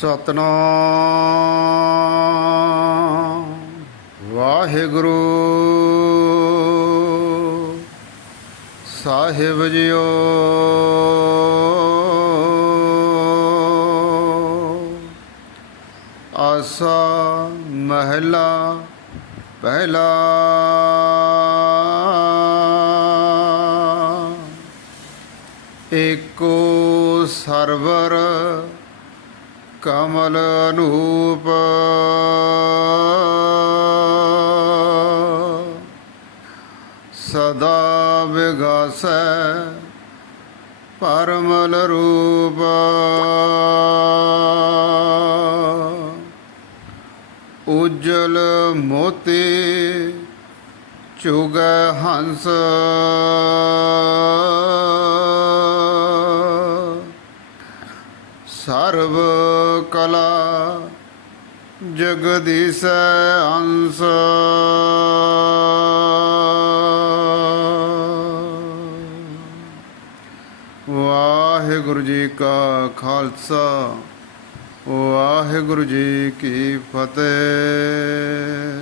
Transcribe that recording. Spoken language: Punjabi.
ਸਤਨਾਮ। ਵਾਹਿਗੁਰੂ। ਸਾਹਿਬ ਜੀਓ। ਆਸਾ ਮਹਿਲਾ ਪਹਿਲਾ। ਏਕੋ ਸਰਵਰ ਕਮਲ ਅਨੂਪ ਸਦਾ ਵਿਗਾਸੈ ਪਰਮਲ ਰੂਪ। ਉਜਲ ਮੋਤੀ ਚੁਗ ਹੰਸ। ਸਰਬ ਕਲਾ ਜਗਦੀਸ਼ ਅੰਸ। ਵਾਹਿਗੁਰੂ ਜੀ ਕਾ ਖਾਲਸਾ ਵਾਹਿਗੁਰੂ ਜੀ ਕੀ ਫਤਿਹ।